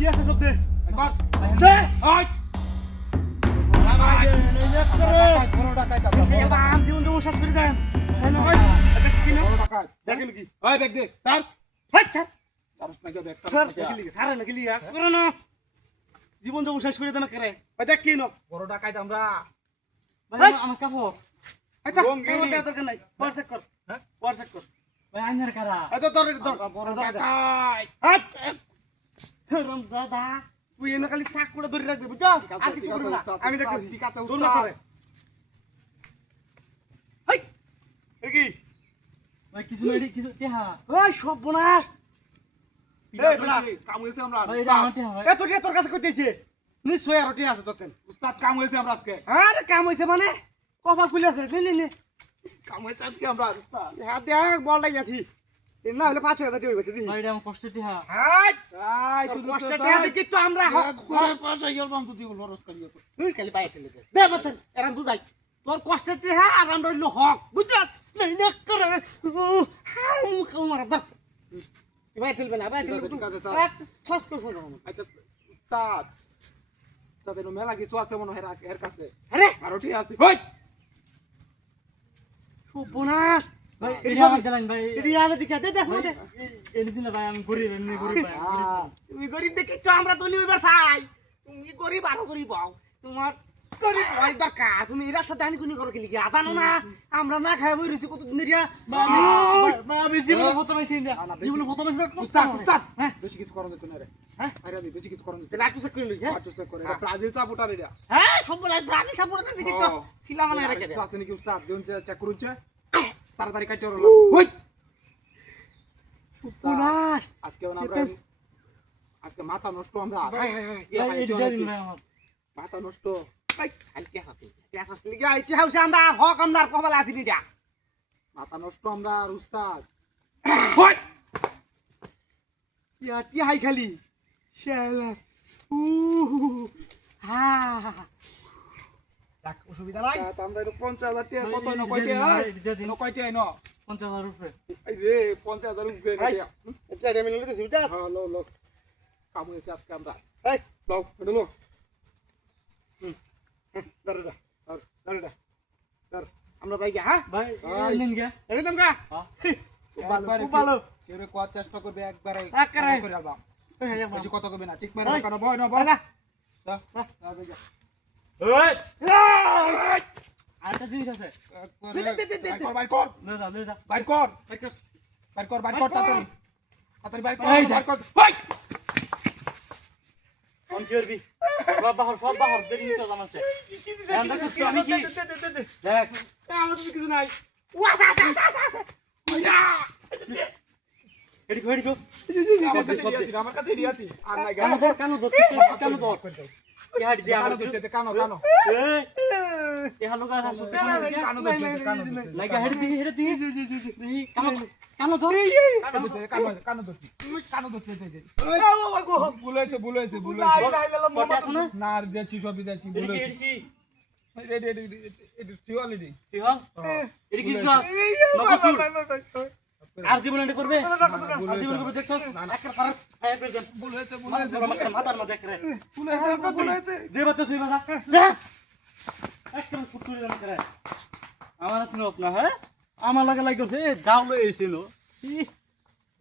কি আছে সব দে কর দে ওই বড় ডাকাত এই বাম জীবন তো শেষ করে দেন এই নয় এটা কি না বড় ডাকাত দেখেন কি ওই ব্যাগ দে স্যার হাই স্যার তারস না ব্যাগ স্যার নাকি স্যার নাকি লিয়া করো না জীবন তো শেষ করে দেন করে ওই দেখ কি লোক বড় ডাকাত আমরা ভাই আমার কাপড় আচ্ছা লঙ্গি। কেমন দেওয়ার দরকার নাই হোয়াটসঅ্যাপ কর হ্যাঁ? হোয়াটসঅ্যাপ কর ভাই আইনার কারা এত তোর তোর বড় ডাকাত হাট রমজাদা তুই এনে খালি চাক করে ধরে রাখবি বুঝছস আর কিছু করবি না আমি দেখতেছি ঠিক আছে তোর না করে হাই এই কি ভাই কিছু না কিছু তেহা ওই সব বোনাস এই বড়া কাম হইছে আমরা ভাই এটা আমার তেহা ভাই এত টিয়া তোর কাছে কইতেছে নিশ্চয় আর টিয়া আছে তোর তেন উস্তাদ কাম হইছে আমরা আজকে আরে কাম হইছে মানে কপাল খুলে আছে নে নে কাম হইছে আজকে আমরা উস্তাদ হাত দেখ বল লাগিয়েছি না হলে 5000 টাকা হইছে দি ভাই এটা আমার কষ্টের তেহা হাই আই তুই তুই কষ্ট টাকা দেখি তো আমরা করে পাশে গেলাম তুই লরস করিও তুই খালি বাইরে ঠেলে দে দে মতন এরকম বুঝাই তোর কষ্টের টাকা আর আমরা হইলো হক বুঝছস নাই না করে হাউ কামার বাপ বাইরে ঠেলবে না বাইরে ঠেলবে ঠিক আছে, তুই স্যার। ঠস করছ না আচ্ছা উস্তাদ তাদের মেলা কিছু আছে মনে হয় এর কাছে আরে আরো ঠিক আছে হই সুবনাস ভাই এই এটা সব আমার জানেন ভাই এডি আলে দিকে দে দেখ মতে এনে দিলে ভাই আমি গরিব এমনি গরিব ভাই আমি গরিব মানুষ। তুমি গরিব দেখি তো আমরা তো নিবার চাই তুমি গরিব আরো গরিব হও তোমার গরিব হয় দরকার তুমি এই রাস্তা দানি কুনি করো কি লিখে আদানো না আমরা না খাই বই রইছি কত দিন রিয়া ভাই আমি জীবনে প্রথম আইছি না জীবনে প্রথম আইছি উস্তাদ উস্তাদ হ্যাঁ বেশি কিছু করন দিত না রে হ্যাঁ? আরে দি বেশি কিছু করন দিত তাহলে আটু চেক করে লই হ্যাঁ আচ্ছা চেক করে এটা ব্রাজিল চাপুটা রে হ্যাঁ সব বলে ব্রাজিল সাপোর্ট দেখি তো খিলা মানে রেখে দে আছে নাকি উস্তাদ দেন চেক করুন তাড়াতাড়ি কাটতে হলো হই পুনাস আজকে আমরা আজকে মাথা নষ্ট আমরা হাই হাই হাই ভাই এটা দিন ভাই আমার মাথা নষ্ট কালকে হাতে হাতে লিগে আইতে হাউছে আমরা হক আমরা কপাল আছি নিটা মাথা নষ্ট আমরা আর উস্তাদ হই টি হাই খালি শালা হা দেখ অসুবিধা নাই আমরা এটা 50000 টাকা কত ন ভাই, কয়টা এটা দিন। ন কয়টা ন 50,000 রুপিয়া এই রে 50000 উপরে হাই না এটা আমি লইতেছি বুঝা হ্যাঁ লো লো কাম হয়েছে আজকে আমরা এই লও এটা লো দাঁড়া দাঁড়া দাঁড়া আমরা ভাই গা হ্যাঁ ভাই ভাই। নিন গে একদম গা হ্যাঁ খুব ভালো কেউ কোয়ার চেষ্টা করবে একবারে একবারে। করে আলবা এই যা বেশি কথা কইবে না ঠিক ভাই। মারে কেন বয় না ভাই বয় না না ওই আরেকটা জিনিস আছে বাইর কর লে যা লে যা বাইর কর বাইক বাইর কর বাইর কর তাড়াতাড়ি তাড়াতাড়ি বাইর কর এই বাইর কর ভাই অন করবি সব বাহর দেরি নিতে জানাচ্ছে জানতে তো আমি কি দেখ আমার তো কিছু নাই ওয়া দা দা দা এডি কই গো আমার কাছে দিয়াছি আর নাই কানো ধর কানো ধর কি হাড়ি দিয়া কানো দিছে কানো কানো এই এ হালো গা আসো কানো দিছে কানো দিছে লাগা হেডি দি দি কানো ধর কানো দিছে কানো দিছে কানো দিছে দে বুলাইছে বুলাইছে কটা আছে না না আর দিয়েছি সব দিয়েছি এডি বুলাইছে কি এডি সিওয়ালিডি কি হল এডি কি সব নকছি আর জীবন এটা করবে আর জীবন করবে দেখছস একটা পারাস খায় পেছেন বুলাইছে মাথার মধ্যে করে বুলাইছে যে বাচ্চা সুই বাজা যা একটা ফুট করে জানা করে আমার নস না হ্যাঁ আমার লাগে লাগছে দাও লই এসেছিল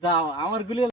যাও আমার গুলি